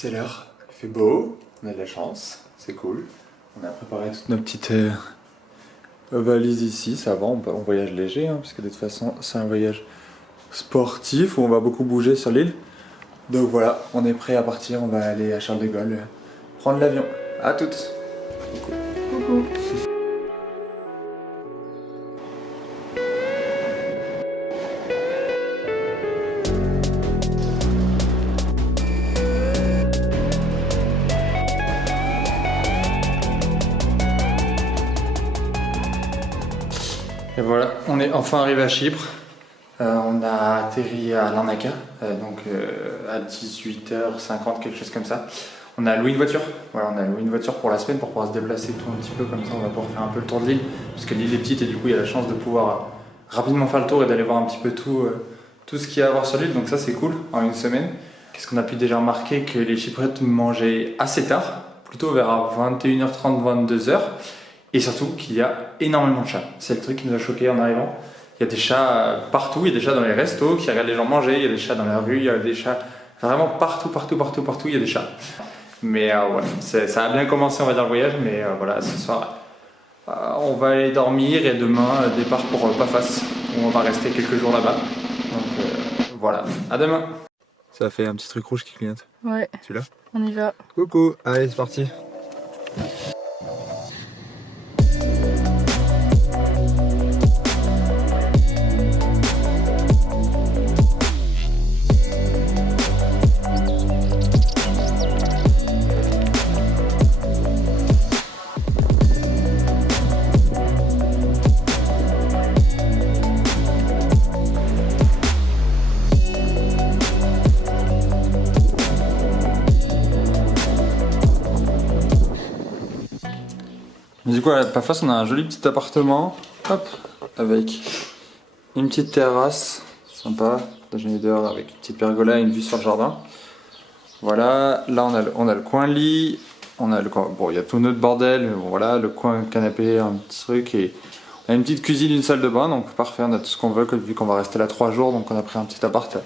c'est l'heure. Il fait beau, on a de la chance, c'est cool. On a préparé toutes nos petites valises ici, ça va, on voyage léger, hein, parce que de toute façon c'est un voyage sportif où on va beaucoup bouger sur l'île. Donc voilà, on est prêt à partir, on va aller à Charles de Gaulle prendre l'avion. À toutes. Coucou. Coucou. Et voilà, on est enfin arrivé à Chypre. On a atterri à Larnaca, à 18h50, quelque chose comme ça. On a loué une voiture. Voilà, on a loué une voiture pour la semaine pour pouvoir se déplacer tout un petit peu comme ça. On va pouvoir faire un peu le tour de l'île, parce que l'île est petite et du coup il y a la chance de pouvoir rapidement faire le tour et d'aller voir un petit peu tout ce qu'il y a à voir sur l'île. Donc ça c'est cool en une semaine. Qu'est-ce qu'on a pu déjà remarquer? Que les Chypriotes mangeaient assez tard, plutôt vers 21h30, 22h. Et surtout qu'il y a énormément de chats. C'est le truc qui nous a choqué en arrivant. Il y a des chats partout, il y a des chats dans les restos qui regardent les gens manger, il y a des chats dans la rue, il y a des chats vraiment partout, il y a des chats. Mais ouais, ça a bien commencé, on va dire, le voyage, mais voilà, ce soir, on va aller dormir et demain, départ pour Pafas, où on va rester quelques jours là-bas. Donc voilà, à demain. Ça a fait un petit truc rouge qui clignote. Ouais. Tu l'as? On y va. Coucou, allez, c'est parti. Du coup, à Pafos, on a un joli petit appartement, hop, avec une petite terrasse, sympa, déjeuner dehors avec une petite pergola et une vue sur le jardin. Voilà, là on a le coin lit, on a le coin, bon il y a tout notre bordel, mais bon, voilà, le coin canapé, un petit truc, et on a une petite cuisine, une salle de bain, donc parfait, on a tout ce qu'on veut, vu qu'on va rester là 3 jours, donc on a pris un petit appart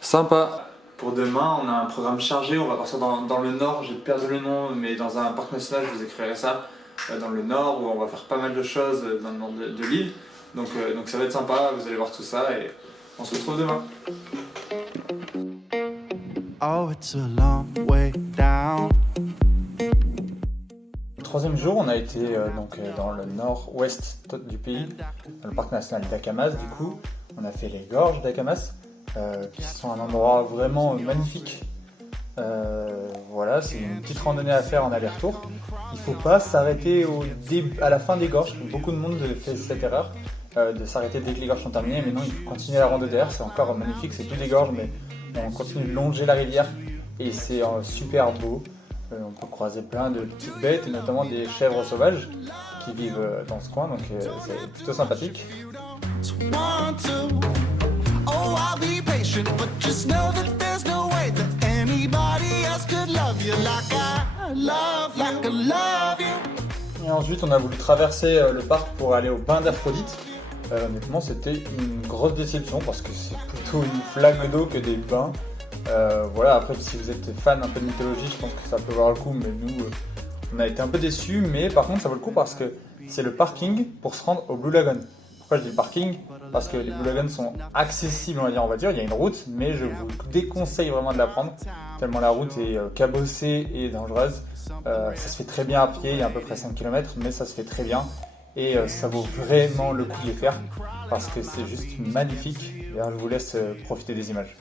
sympa. Pour demain, on a un programme chargé, on va partir dans le nord, j'ai perdu le nom, mais dans un parc national, je vous écrirai ça. Dans le nord où on va faire pas mal de choses dans le nord de l'île. Donc ça va être sympa, vous allez voir tout ça et on se retrouve demain. Oh, it's a long way down. Le troisième jour, on a été dans le nord-ouest du pays, dans le parc national d'Akamas du coup. On a fait les gorges d'Akamas, qui sont un endroit vraiment magnifique. Voilà, c'est une petite randonnée à faire en aller-retour. Il ne faut pas s'arrêter à la fin des gorges. Beaucoup de monde fait cette erreur de s'arrêter dès que les gorges sont terminées. Mais non, il faut continuer la randonnée derrière. C'est encore magnifique, c'est plus des gorges, mais on continue de longer la rivière et c'est super beau. On peut croiser plein de petites bêtes, et notamment des chèvres sauvages qui vivent dans ce coin, donc c'est plutôt sympathique. Et ensuite on a voulu traverser le parc pour aller au bain d'Aphrodite. Honnêtement c'était une grosse déception parce que c'est plutôt une flaque d'eau que des bains. Voilà, après si vous êtes fan un peu de mythologie, je pense que ça peut valoir le coup, mais nous on a été un peu déçus, mais par contre ça vaut le coup parce que c'est le parking pour se rendre au Blue Lagoon. Pourquoi je dis parking? Parce que les Blue Lagoons sont accessibles, on va dire en voiture, il y a une route, mais je vous déconseille vraiment de la prendre, tellement la route est cabossée et dangereuse. Ça se fait très bien à pied, il y a à peu près 5 km, mais ça se fait très bien, et ça vaut vraiment le coup de les faire, parce que c'est juste magnifique. D'ailleurs, je vous laisse profiter des images.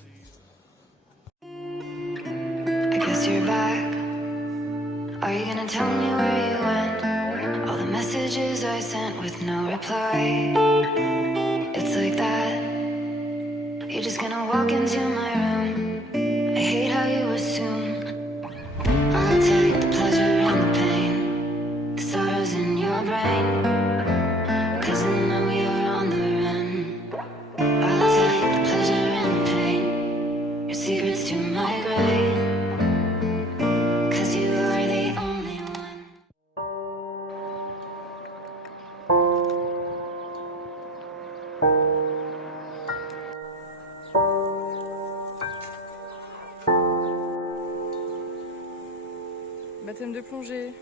I guess you're back. Are you gonna tell me where you went? All the messages I sent with no reply. It's like that. You're just gonna walk into my room. I hate how you assume I'll take the pleasure and the pain, the sorrows in your brain, 'cause I know you're on the run. I'll take the pleasure and the pain, your secrets to my grave. Baptême de plongée.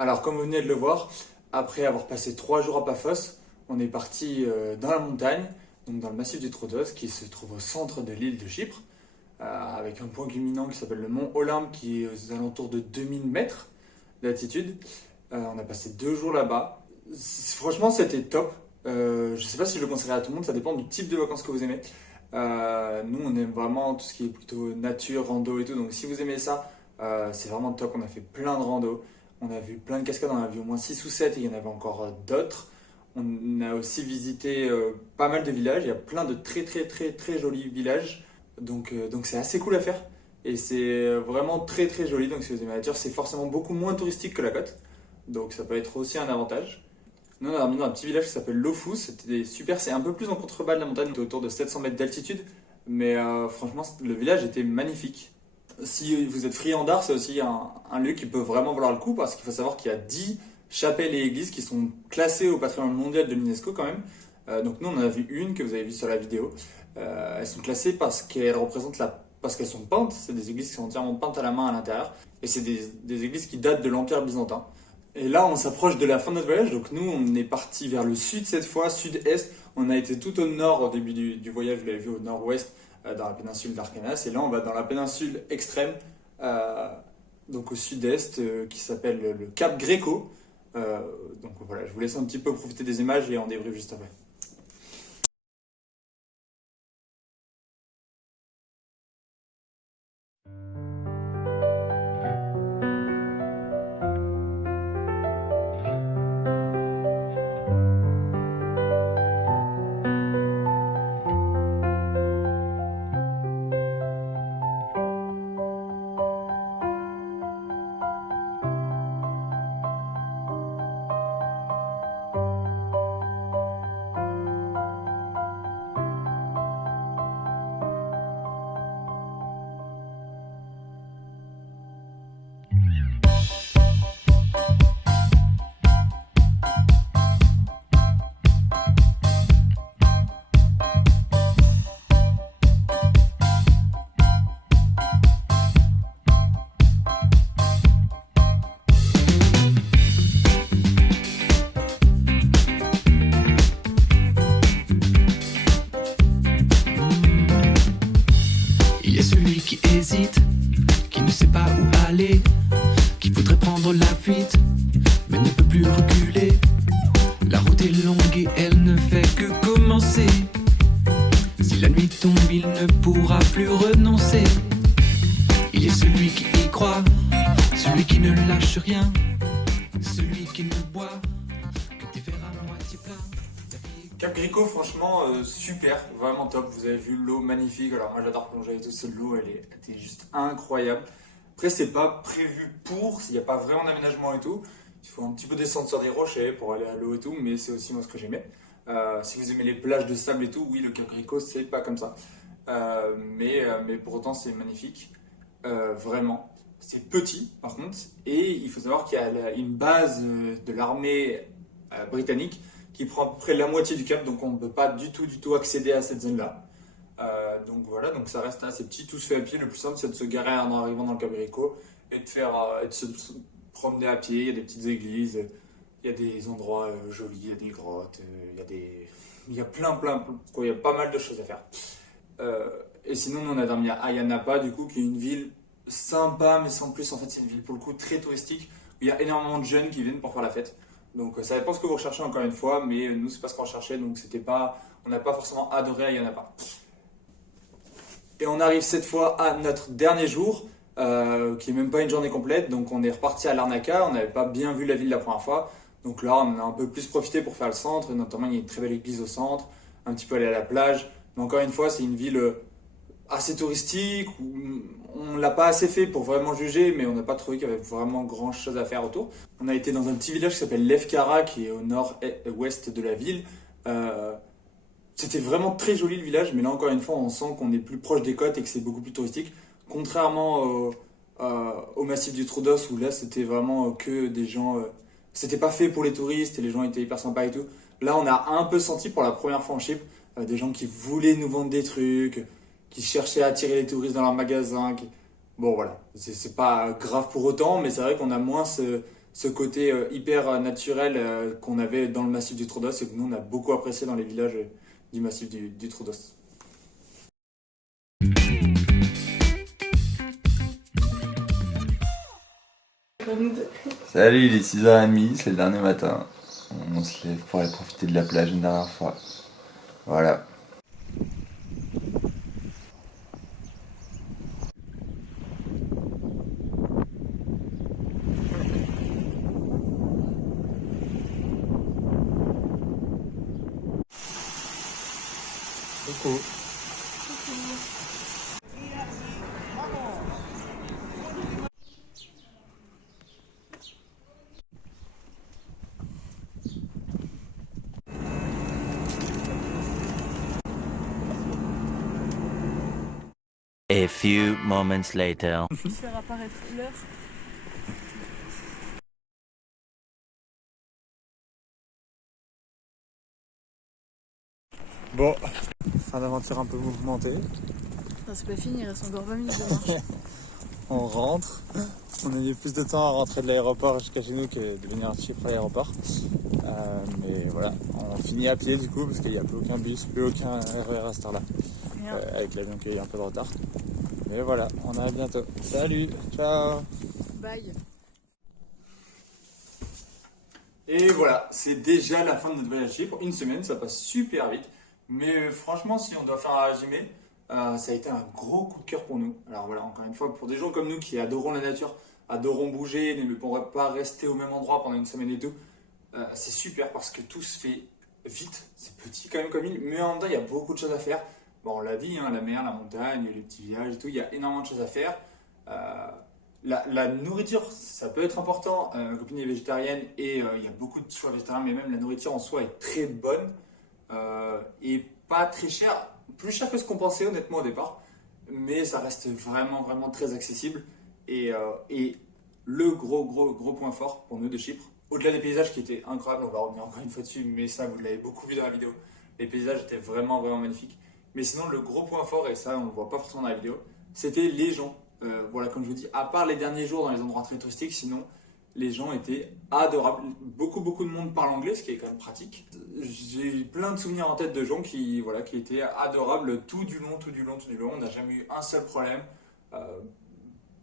Alors, comme vous venez de le voir, après avoir passé 3 jours à Paphos, on est parti dans la montagne, donc dans le massif du Troodos, qui se trouve au centre de l'île de Chypre, avec un point culminant qui s'appelle le mont Olympe, qui est aux alentours de 2000 mètres d'altitude. On a passé 2 jours là-bas. Franchement, c'était top. Je ne sais pas si je le conseillerais à tout le monde, ça dépend du type de vacances que vous aimez. Nous, on aime vraiment tout ce qui est plutôt nature, rando et tout, donc si vous aimez ça, c'est vraiment top. On a fait plein de rando. On a vu plein de cascades, on en a vu au moins 6 ou 7 et il y en avait encore d'autres. On a aussi visité pas mal de villages, il y a plein de très jolis villages. Donc c'est assez cool à faire et c'est vraiment très joli. Donc si vous aimez la nature, c'est forcément beaucoup moins touristique que la côte. Donc ça peut être aussi un avantage. Nous, on a dormi dans un petit village qui s'appelle Lofous. C'était super, c'est un peu plus en contrebas de la montagne, on était autour de 700 mètres d'altitude. Mais franchement, le village était magnifique. Si vous êtes friand d'art, c'est aussi un lieu qui peut vraiment valoir le coup parce qu'il faut savoir qu'il y a 10 chapelles et églises qui sont classées au patrimoine mondial de l'UNESCO quand même. Donc nous, on en a vu une que vous avez vue sur la vidéo. Elles sont classées parce qu'elles représentent parce qu'elles sont peintes. C'est des églises qui sont entièrement peintes à la main à l'intérieur. Et c'est des églises qui datent de l'Empire byzantin. Et là, on s'approche de la fin de notre voyage. Donc nous, on est parti vers le sud cette fois, sud-est. On a été tout au nord au début du voyage. Vous l'avez vu au nord-ouest, dans la péninsule d'Arkanas. Et là, on va dans la péninsule extrême, donc au sud-est, qui s'appelle le Cap Greco. Donc voilà, je vous laisse un petit peu profiter des images et en débrief juste après. Qui ne sait pas où aller, qui voudrait prendre la fuite, mais ne peut plus reculer. La route est longue et elle ne fait que commencer. Si la nuit tombe, il ne pourra plus renoncer. Il est celui qui y croit, celui qui ne lâche rien, celui qui ne boit que des verres à moitié pleins. Cap Greco, franchement, super, vraiment top. Vous avez vu l'eau magnifique. Alors, moi, j'adore plonger et tout. L'eau, elle était juste incroyable. Après, c'est pas prévu il n'y a pas vraiment d'aménagement et tout. Il faut un petit peu descendre sur des rochers pour aller à l'eau et tout, mais c'est aussi moi ce que j'aimais. Si vous aimez les plages de sable et tout, oui, le Cap Greco, c'est pas comme ça. Mais pour autant, c'est magnifique. Vraiment. C'est petit, par contre. Et il faut savoir qu'il y a une base de l'armée britannique qui prend à peu près la moitié du cap, donc on ne peut pas du tout accéder à cette zone-là. Donc voilà, donc ça reste assez petit, tout se fait à pied. Le plus simple, c'est de se garer en arrivant dans le Cap Greco et de se promener à pied. Il y a des petites églises, il y a des endroits jolis, il y a des grottes, il y a il y a pas mal de choses à faire. Et sinon, on a dormi à Ayia Napa, du coup, qui est une ville sympa, mais sans plus. En fait, c'est une ville pour le coup très touristique où il y a énormément de jeunes qui viennent pour faire la fête. Donc ça dépend ce que vous recherchez encore une fois, mais nous c'est pas ce qu'on recherchait, donc on n'a pas forcément adoré Ayia Napa. Et on arrive cette fois à notre dernier jour, qui est même pas une journée complète, donc on est reparti à Larnaca, on n'avait pas bien vu la ville la première fois, donc là on a un peu plus profité pour faire le centre, notamment il y a une très belle église au centre, un petit peu aller à la plage, mais encore une fois c'est une ville assez touristique, où on l'a pas assez fait pour vraiment juger, mais on n'a pas trouvé qu'il y avait vraiment grand chose à faire autour. On a été dans un petit village qui s'appelle Lefkara, qui est au nord-ouest de la ville. C'était vraiment très joli le village, mais là encore une fois, on sent qu'on est plus proche des côtes et que c'est beaucoup plus touristique. Contrairement au massif du Troodos, où là c'était vraiment que des gens. C'était pas fait pour les touristes et les gens étaient hyper sympas et tout. Là, on a un peu senti pour la première fois en Chypre des gens qui voulaient nous vendre des trucs, qui cherchaient à attirer les touristes dans leurs magasins. Bon voilà, c'est pas grave pour autant, mais c'est vrai qu'on a moins ce côté hyper naturel qu'on avait dans le massif du Troodos et que nous on a beaucoup apprécié dans les villages du massif du Troodos. Salut, il est 6h30, c'est le dernier matin. On se lève pour aller profiter de la plage une dernière fois. Voilà. Coucou. A few moments later. Faire apparaître l'heure. Bon, fin d'aventure un peu mouvementée. Non, c'est pas fini, il reste encore 20 minutes de marche. On rentre. On a mis plus de temps à rentrer de l'aéroport jusqu'à chez nous que de venir à Chypre à l'aéroport. Mais voilà, on finit à pied du coup parce qu'il n'y a plus aucun bus, plus aucun RER à cette heure-là. Avec l'avion qui a eu un peu de retard. Mais voilà, on arrive bientôt. Salut, ciao. Bye. Et voilà, c'est déjà la fin de notre voyage à Chypre. Une semaine, ça passe super vite. Mais franchement, si on doit faire un résumé, ça a été un gros coup de cœur pour nous. Alors voilà, encore une fois, pour des gens comme nous qui adorons la nature, adorons bouger, mais ne pourraient pas rester au même endroit pendant une semaine et tout, c'est super parce que tout se fait vite. C'est petit quand même comme île, mais en même temps, il y a beaucoup de choses à faire. Bon, on l'a dit, hein, la mer, la montagne, les petits villages et tout, il y a énormément de choses à faire. La nourriture, ça peut être important. Ma copine est végétarienne et il y a beaucoup de choix végétariens, mais même la nourriture en soi est très bonne et pas très chère. Plus cher que ce qu'on pensait honnêtement au départ, mais ça reste vraiment, vraiment très accessible. Et le gros point fort pour nous de Chypre, au-delà des paysages qui étaient incroyables, on va revenir encore une fois dessus, mais ça vous l'avez beaucoup vu dans la vidéo, les paysages étaient vraiment, vraiment magnifiques. Mais sinon, le gros point fort, et ça on ne le voit pas forcément dans la vidéo, c'était les gens. Voilà, comme je vous dis, à part les derniers jours dans les endroits très touristiques, sinon les gens étaient adorables. Beaucoup de monde parle anglais, ce qui est quand même pratique. J'ai plein de souvenirs en tête de gens qui étaient adorables tout du long. On n'a jamais eu un seul problème.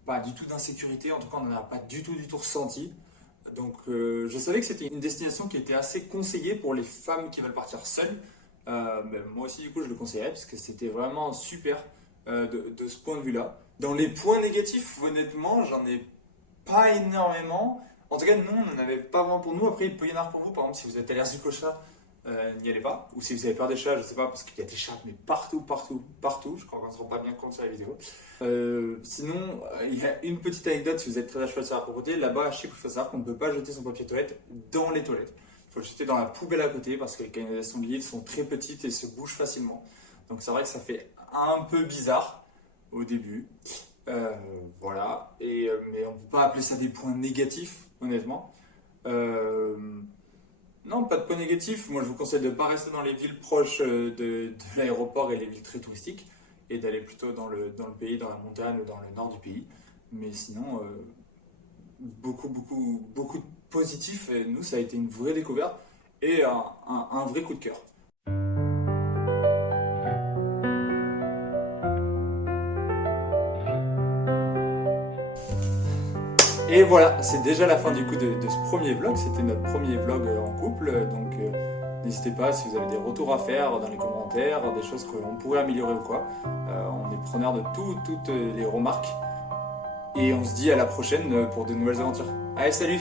Pas du tout d'insécurité, en tout cas on n'en a pas du tout ressenti. Donc je savais que c'était une destination qui était assez conseillée pour les femmes qui veulent partir seules. Moi aussi du coup je le conseillerais parce que c'était vraiment super de ce point de vue-là. Dans les points négatifs, honnêtement, j'en ai pas énormément. En tout cas, nous, on n'en avait pas vraiment pour nous. Après, il peut y en avoir pour vous. Par exemple, si vous êtes allergique aux chats, n'y allez pas. Ou si vous avez peur des chats, je sais pas, parce qu'il y a des chats, mais partout. Je crois qu'on ne se rend pas bien compte sur la vidéo. Sinon, il y a une petite anecdote si vous êtes très à cheval sur la propreté. Là-bas, à Chypre, il faut savoir qu'on ne peut pas jeter son papier toilette dans les toilettes. Il faut le jeter dans la poubelle à côté parce que les canalisations de l'île sont très petites et se bougent facilement. Donc, c'est vrai que ça fait un peu bizarre au début. Voilà. Mais on ne peut pas appeler ça des points négatifs, honnêtement. Non, pas de points négatifs. Moi, je vous conseille de ne pas rester dans les villes proches de l'aéroport et les villes très touristiques et d'aller plutôt dans le pays, dans la montagne ou dans le nord du pays. Mais sinon, beaucoup de positifs. Et nous, ça a été une vraie découverte et un vrai coup de cœur. Et voilà, c'est déjà la fin du coup de ce premier vlog. C'était notre premier vlog en couple. Donc n'hésitez pas si vous avez des retours à faire dans les commentaires, des choses qu'on pourrait améliorer ou quoi. On est preneur de toutes les remarques. Et on se dit à la prochaine pour de nouvelles aventures. Allez, salut!